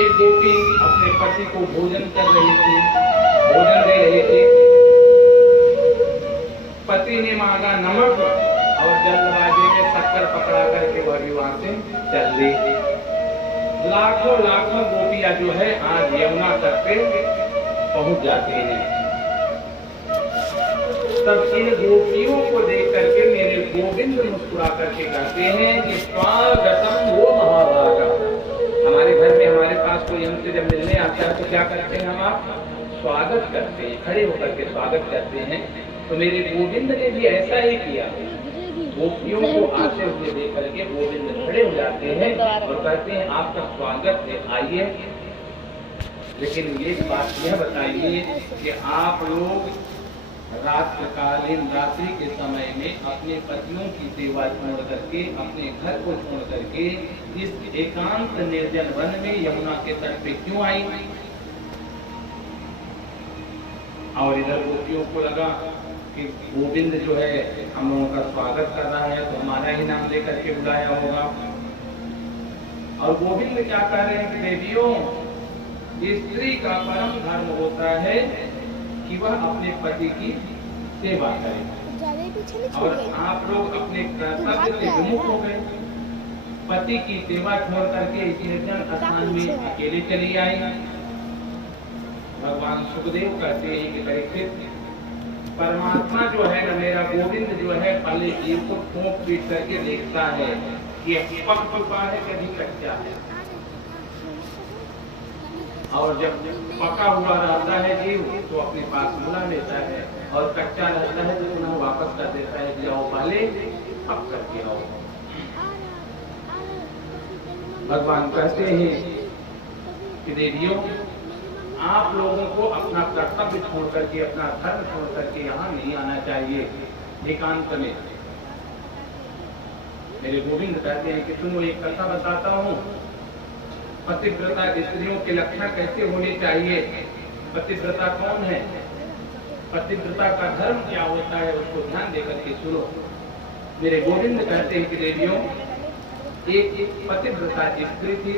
एक गोपी अपने पति को भोजन कर रही थी, भोजन दे रही थी। पति ने मांगा नमक और जल्दबाजी में शक्कर पकड़ा करके वह भी वहां से चल दी। लाखों लाखों गोपियां जो है आज यमुना तट पे पहुंच जाती हैं। तब इन गोपियों को देख करके मेरे गोविंद मुस्कुरा करके कहते हैं कि स्वागतम वो महाभागा। हमारे घर में हमारे पास कोई हमसे जब मिलने आता है तो क्या करते हैं हम? आप स्वागत करते हैं, खड़े होकर के स्वागत करते हैं। तो मेरे गोविंद ने भी ऐसा ही किया। गोपियों को आते हुए देख करके गोविंद खड़े हो जाते हैं और कहते हैं आपका स्वागत है, आइए। लेकिन ये बात यह बताइए कि आप लोग रात्रिकालीन रात्रि के समय में अपने पतियों की सेवा छोड़ करके, अपने घर को छोड़ करके इस एकांत निर्जन वन में यमुना के तट पे क्यों आई? और इधर गोपियों को लगा कि गोविंद जो है हम लोगों का स्वागत कर रहा है तो हमारा ही नाम लेकर के बुलाया होगा। और गोविंद क्या कह रहे हैं कि देवियों, स्त्री का परम धर्म होता है कि वह अपने पति की सेवा करे। और आप लोग अपने कर्तव्य से विमुख हो गए, पति की सेवा छोड़ करके इस निर्जन स्थान में अकेले चली आई। भगवान सुखदेव कहते हैं कि परीक्षित, परमात्मा जो है ना, मेरा गोविंद जो है पहले जीव को ठोक पीट करके देखता है कि पक चुका है कभी कच्चा है। और जब पका हुआ रहता है जीव तो अपने पास बुला लेता है, और कच्चा रहता है तो पुनः वापस कर देता है कि जाओ पहले पक करके आओ। भगवान कहते हैं कि देवियों, आप लोगों को अपना कर्तव्य छोड़ करके, अपना धर्म छोड़ करके यहाँ नहीं आना चाहिए एकांत में। मेरे गोविंद कहते हैं कि तुम एक कथा बताता हूँ, पतिव्रता स्त्रियों के लक्षण कैसे होने चाहिए। पतिव्रता कौन है, पतिव्रता का धर्म क्या होता है, उसको ध्यान देकर के सुनो। मेरे गोविंद कहते हैं कि देवियों, एक पतिव्रता स्त्री थी,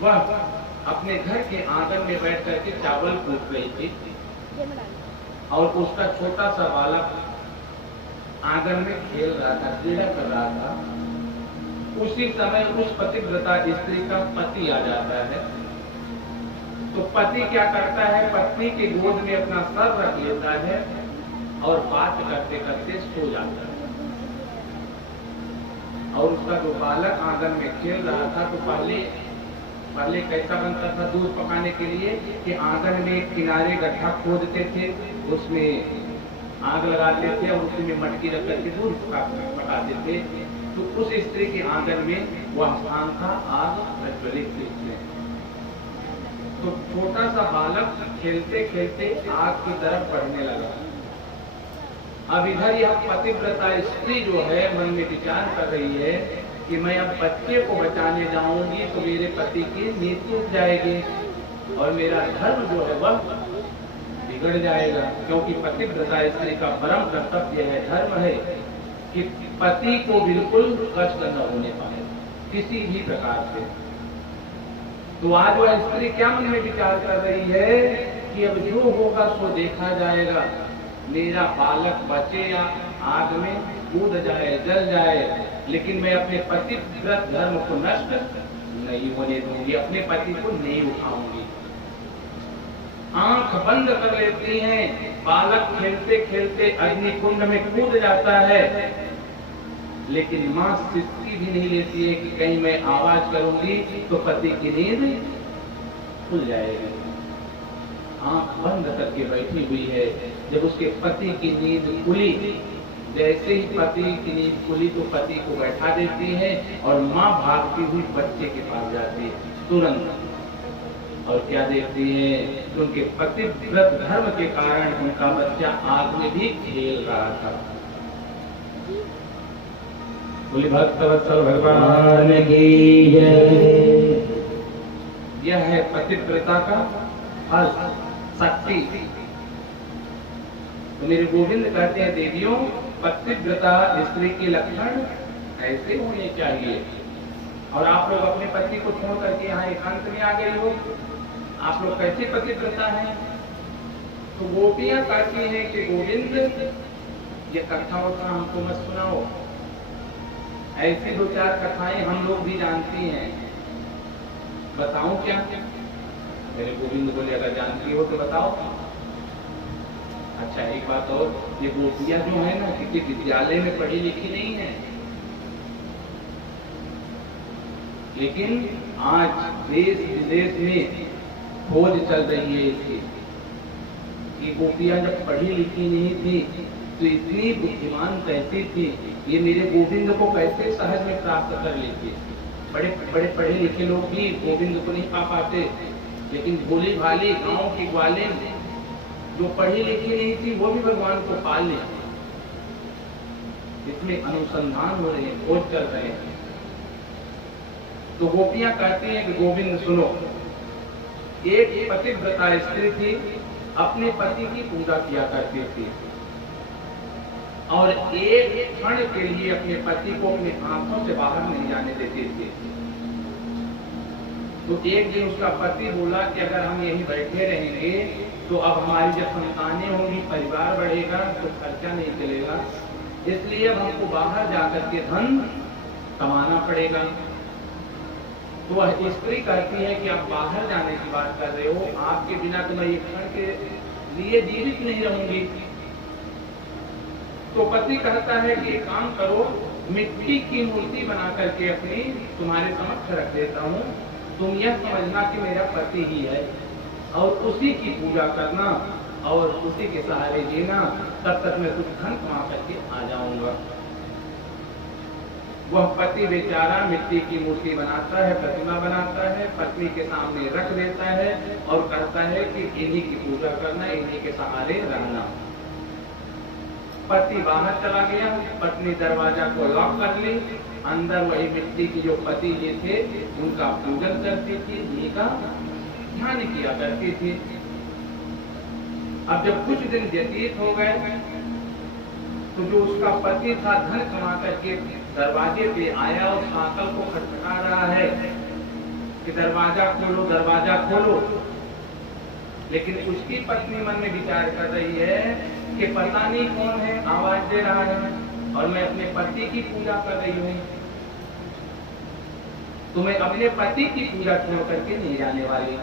वह अपने घर के आंगन में बैठ करके चावल कूट रही थी और उसका छोटा सा बालक आंगन में खेल रहा था, क्रीड़ा कर रहा था। उसी समय उस पतिव्रता स्त्री का पति आ जाता है। तो पति क्या करता है, पत्नी के गोद में अपना सर रख लेता है और बात करते करते सो जाता है। और उसका जो बालक आंगन में खेल रहा था, तो पहले कैसा बनता था दूध पकाने के लिए कि आंगन में किनारे गड्ढा खोदते थे, उसमें आग लगाते थे और उसी में मटकी रख करके दूध पकाते थे। तो उस स्त्री के आंगन में वह स्थान था, आग प्रज्वलित थी। तो छोटा सा बालक खेलते खेलते आग की तरफ बढ़ने लगा। अब इधर यह पतिव्रता स्त्री जो है मन में विचार कर रही है कि मैं अब बच्चे को बचाने जाऊंगी तो मेरे पति की नींद टूट जाएगी और मेरा धर्म जो है वह बिगड़ जाएगा। क्योंकि पतिव्रता स्त्री का परम कर्तव्य है, धर्म है कि पति को बिल्कुल कष्ट न होने पाए किसी भी प्रकार से। तो आज वह स्त्री क्या मन में विचार कर रही है कि अब जो होगा सो देखा जाएगा, मेरा बालक बचे या आग में कूद जाए, जल जाए, लेकिन मैं अपने पतिव्रत धर्म को नष्ट नहीं होने दूंगी, अपने पति को नहीं उठाऊंगी। आंख बंद कर लेती हैं, बालक खेलते खेलते अग्निकुंड में कूद जाता है, लेकिन मां सिसकी भी नहीं लेती है कि कहीं मैं आवाज करूंगी तो पति की नींद खुल जाएगी। आंख बंद करके बैठी हुई है। जब उसके पति की नींद खुली, जैसे ही पति की नींद खुली तो पति को बैठा देती है और मां भागती हुई बच्चे के पास जाती है तुरंत। और क्या देखती है, उनके पतिव्रत धर्म के कारण उनका बच्चा आग में भी खेल रहा था। बोले भक्तवत्सल भगवान की जय। यह है पतिव्रता का फल, शक्ति। तो मेरे गोविंद कहते हैं देवियों, पतिव्रता स्त्री के लक्षण ऐसे होने चाहिए। और आप लोग अपने पति को छोड़ करके यहाँ एकांत में आ गए हो, आप लोग कैसे पतिव्रता हैं? तो गोपियां कहती हैं कि गोविंद ये कथा होता हमको मत सुनाओ, ऐसी दो चार कथाएं हम लोग भी जानती हैं, बताऊं क्या? मेरे गोविंद बोले अगर जानती हो तो बताओ। अच्छा एक बात और, ये गोपियां जो है ना किसी विद्यालय में पढ़ी लिखी नहीं है, लेकिन आज देश विदेश में खोज चल रही है इसकी। ये गोपियां जब पढ़ी लिखी नहीं थी तो इतनी बुद्धिमान कैसी थी, ये मेरे गोविंद को कैसे सहज में प्राप्त कर लेती? बड़े बड़े पढ़े लिखे लोग भी गोविंद को नहीं पा पाते, लेकिन भोली भाली गांव की ग्वालें जो पढ़ी लिखी नहीं थी वो भी भगवान को पा ले। इसमें अनुसंधान हो रहे हैं, खोज चल रहे हैं। तो गोपियां कहती हैं कि गोविंद सुनो, एक पतिव्रता स्त्री थी, अपने पति की पूजा किया करती थी और एक क्षण के लिए अपने पति को अपने आंखों से बाहर नहीं जाने देते थे। तो एक दिन उसका पति बोला कि अगर हम यहीं बैठे रहेंगे तो अब हमारी जब संतानें होंगी, परिवार बढ़ेगा तो खर्चा नहीं चलेगा, इसलिए अब हमको बाहर जाकर के धन कमाना पड़ेगा। तो वह स्त्री कहती है कि आप बाहर जाने की बात कर रहे हो, आपके बिना तो मैं एक क्षण के लिए जीवित नहीं रहूंगी। तो पति कहता है कि एक काम करो, मिट्टी की मूर्ति बना करके अपनी तुम्हारे समक्ष रख देता हूँ, तुम यह समझना कि मेरा पति ही है और उसी की पूजा करना और उसी के सहारे जीना, तब तक मैं कुछ धन कमा करके आ जाऊंगा। वह पति बेचारा मिट्टी की मूर्ति बनाता है, प्रतिमा बनाता है, पत्नी के सामने रख देता है और कहता है कि इन्हीं की पूजा करना, इन्हीं के सहारे रहना। पति बाहर चला गया, पत्नी दरवाजा को लॉक कर ली, अंदर वही मिट्टी की जो पति जी थे उनका पूजन करती थी, उनका ध्यान किया करती थी। अब जब कुछ दिन व्यतीत हो गए तो जो उसका पति था धन कमा करके दरवाजे पे आया और साकल को खटखटा रहा है कि दरवाजा खोलो, दरवाजा खोलो। लेकिन उसकी पत्नी मन में विचार कर रही है कि पता नहीं कौन है आवाज दे रहा है और मैं अपने पति की पूजा कर रही हूँ, तो मैं अपने पति की पूजा छोड़ करके नहीं जाने वाली।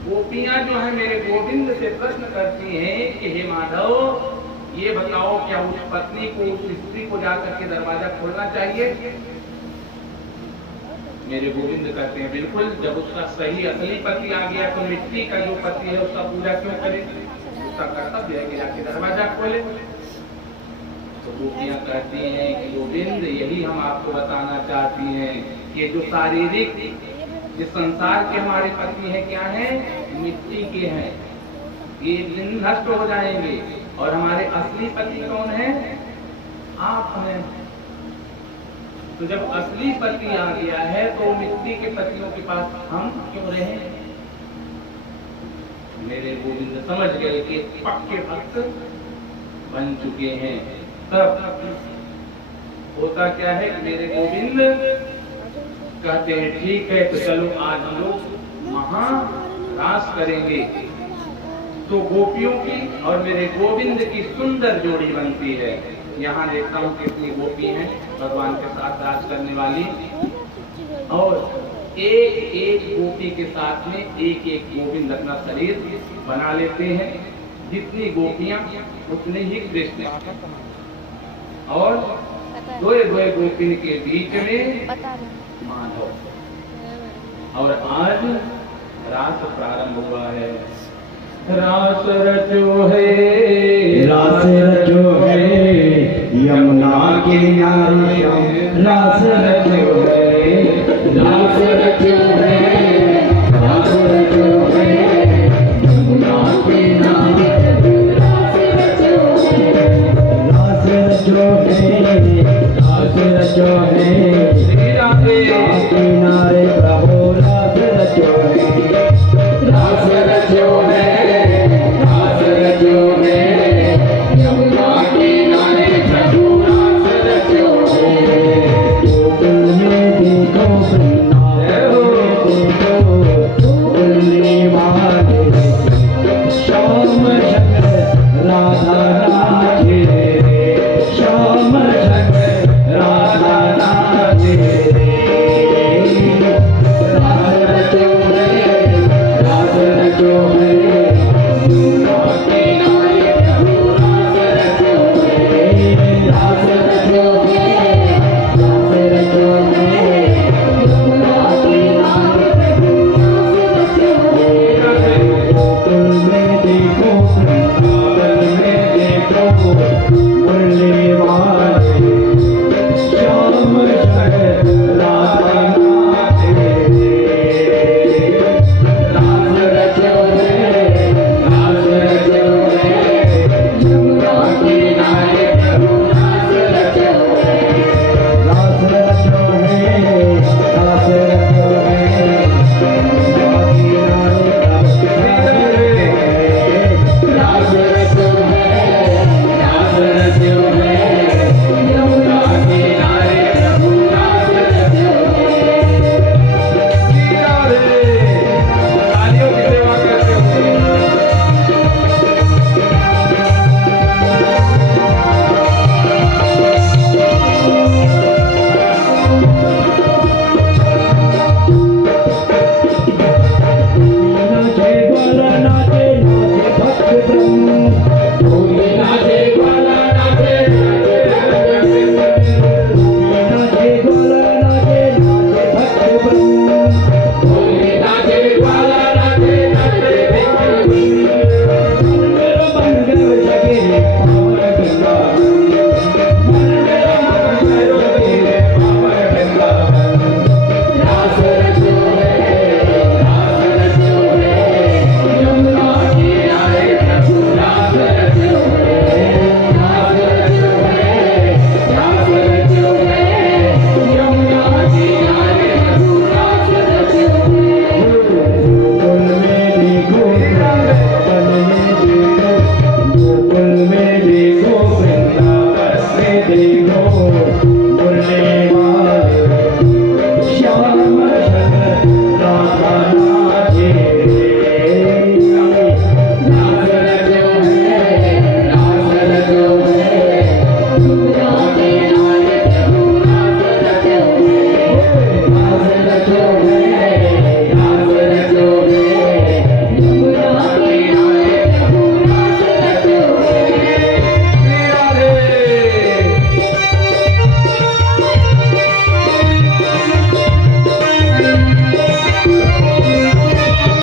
गोपियां जो है मेरे गोविंद से प्रश्न करती हैं कि हे माधव, ये बताओ क्या उस पत्नी को, उस स्त्री को जाकर के दरवाजा खोलना चाहिए? मेरे गोविंद कहते हैं बिल्कुल, जब उसका सही असली पति आ गया तो मिट्टी का जो पति है उसका पूजा क्यों करे? उसका कर्तव्य है कि जाके दरवाजा खोले। तो गोपियां कहती हैं कि गोविंद यही हम आपको बताना चाहती हैं कि जो शारीरिक जिस संसार के हमारे पति हैं क्या है, मिट्टी के हैं, ये दिन नष्ट हो जाएंगे और हमारे असली पति कौन है? आप हैं। तो जब असली पति आ गया है तो मिट्टी के पतियों के पास हम क्यों रहे? मेरे गोविंद समझ गए कि पक्के भक्त बन चुके हैं। तब होता क्या है कि मेरे गोविंद कहते हैं ठीक है तो चलो आज हम लोग महारास करेंगे। तो गोपियों की और मेरे गोविंद की सुंदर जोड़ी बनती है। यहाँ देखता हूँ कितनी गोपी हैं भगवान के साथ राज करने वाली, और एक एक गोपी के साथ में एक एक गोविंद अपना शरीर बना लेते हैं। जितनी गोपियां उतने ही कृष्ण, और दो गोपी के बीच में माधव। और आज रास प्रारंभ हुआ है। रास रचो है, रास रचो है, यमुना किनारे रास रचो है।